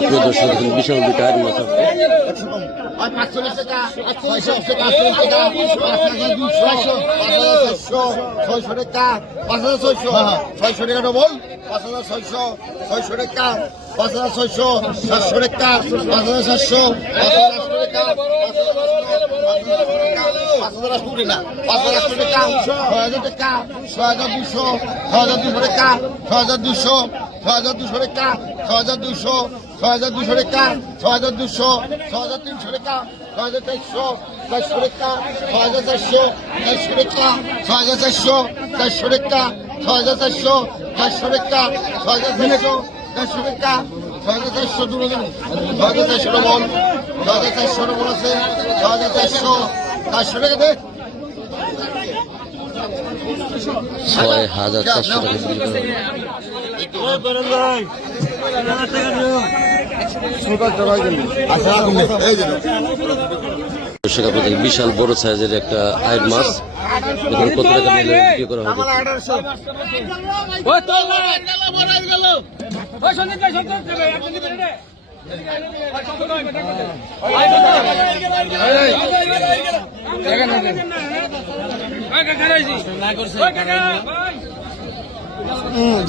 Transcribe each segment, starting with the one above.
প্রিয় দর্শক বিশাল পাঁচচল্লিশ টাকা ছয়শো টাকা পাঁচ হাজার ছয়শো ছয়শো টাকা ডবল পাঁচ হাজার ছয়শো ছয়শো টাকা পাঁচ হাজার ছয়শো সাতশো টাকা পাঁচ হাজার সাতশো পাঁচ হাজার টাকা পাঁচ হাজার আটশো টাকা পাঁচ হাজার আটশো টাকা ছয় হাজার টাকা ছয় হাজার দুশো ছয় হাজার দুশো টাকা হাজার দুশো ছয় হাজার দুশো টাকা ছয় হাজার দুশো ছয় হাজার দুশো টাকা ছয় হাজার দুশো ছয় হাজার তিনশো টাকা ছয় হাজার চারশো চারশো টাকা ছয় হাজার চারশো চারশো টাকা ছয় হাজার চারশো চারশো টাকা ছয় হাজার চারশো চারশো টাকা ছয় হাজার চারশো চারশো ছয় হাজার চারশো দূরে ছয় হাজার চারশো ডবল ছয় হাজার চারশো ডবল আছে ছয় হাজার চারশো চারশো টাকা দে ছয় হাজার চারশো টাকা বিশাল বড় সাইজের একটা আয়ের মাছ কত টাকা মিলে বিক্রি করা হবে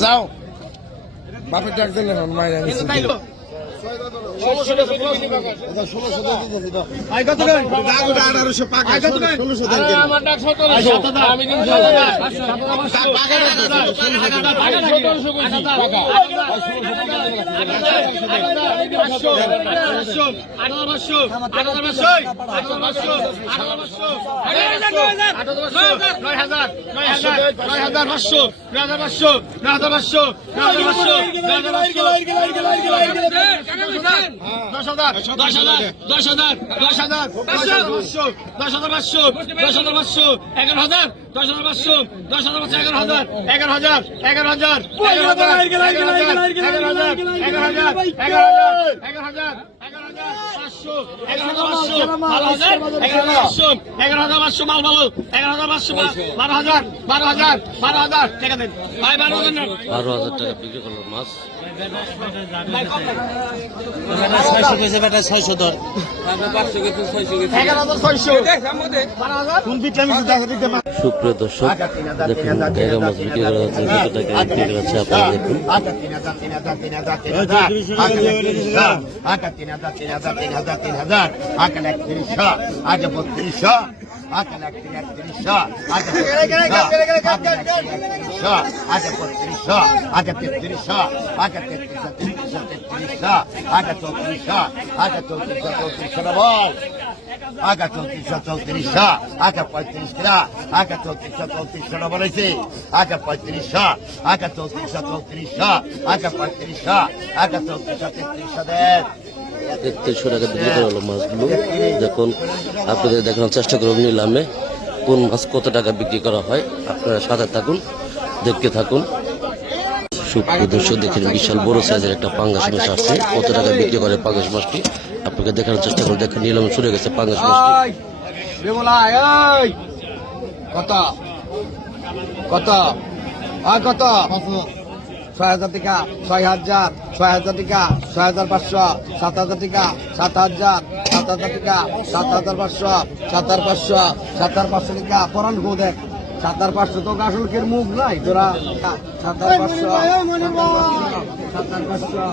যাও বাপের ডাক দিলেন মায়ের আমি পাঁচশো পাঁচশো আট হাজার পাঁচশো আট হাজার পাঁচশো আট হাজার পাঁচশো আট হাজার পাঁচশো নয় হাজার নয় হাজার নয় হাজার পাঁচশো নয় হাজার পাঁচশো নয় হাজার পাঁচশো নয় হাজার পাঁচশো নয় হাজার পাঁচশো দশ হাজার দশ হাজার দশ হাজার দশ হাজার পাঁচশো দশ হাজার পাঁচশো দশ হাজার পাঁচশো এগারো হাজার দশ হাজার পাঁচশো দশ হাজার পাঁচশো এগারো হাজার এগারো হাজার এগারো হাজার এগারো হাজার এগারো হাজার এগারো হাজার এগারো হাজার 来个啥子 বারো হাজার টাকা বিক্রি করল মাছ এগারো হাজার ছয়শো বারো হাজার সুপ্রিয় দর্শক দেখুন দেখুন হাজার তিন হাজার তিন হাজার তিন হাজার এক লাখ তিরিশশো আজ বত্রিশশো এক লাখ তিরিশশো আজ তিরিশশো আজ বত্রিশশো আজ তেত্রিশশো আজ তেত্রিশশো তিরিশশো তেত্রিশশো আজ চৌত্রিশশো আজ চৌত্রিশশো চৌত্রিশশো বল আগে চৌত্রিশশো চৌত্রিশশো আগে পঁয়ত্রিশটা আগে চৌত্রিশশো চৌত্রিশশোটা বলেছি আগে পঁয়ত্রিশশো আগে চৌত্রিশশো চৌত্রিশশো আগে পঁয়ত্রিশশো আগে চৌত্রিশশো তেত্রিশশো দেব তেত্রিশশো টাকা বিক্রি করা হলো মাছগুলো। দেখুন, আপনাদের দেখানোর চেষ্টা করুন নিলামে কোন মাছ কত টাকা বিক্রি করা হয়। আপনারা সাথে থাকুন, দেখতে থাকুন। সুপ্রিয় দেখেন বিশাল বড় সাইজের একটা পাঙ্গাস মাছ আসছে। কত টাকা বিক্রি করে পাঙ্গাস মাছটি? আপনাকে দেখানোর চেষ্টা করুন দেখেন, নিলামে শুরু গেছে পাঙ্গাস মাছটি। কত? কত? কত? ছয় হাজার টাকা, ছয় হাজার ছয় হাজার টাকা, ছয় হাজার পাঁচশো, সাত হাজার টাকা, সাত হাজার সাত হাজার টাকা, সাত হাজার পাঁচশো, সাত হাজার পাঁচশো, সাত হাজার পাঁচশো টাকা, পরান গো দেখ। সাত হাজার পাঁচশো তো গাছলকের মুখ নাই, তোরা? সাত হাজার পাঁচশো, সাত হাজার পাঁচশো।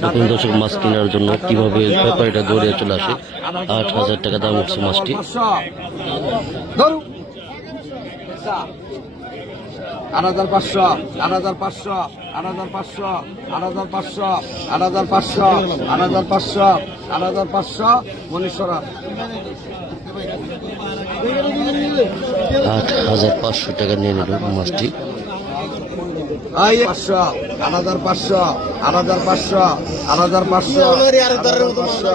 দেখুন দর্শক মাছ কেনার জন্য কীভাবে ব্যাপারীটা দৌড়ে চলে আসে? আট হাজার টাকা দাম উঠছে মাছটি। আট হাজার পাঁচশো আট হাজার পাঁচশো আট হাজার পাঁচশো আট হাজার পাঁচশো আট হাজার পাঁচশো আট হাজার পাঁচশো আট হাজার পাঁচশো মনীশ্বরা আট হাজার পাঁচশো টাকা নিয়ে নিল মাছটি। পাঁচশো আট হাজার পাঁচশো আট হাজার পাঁচশো আট হাজার পাঁচশো পাঁচশো।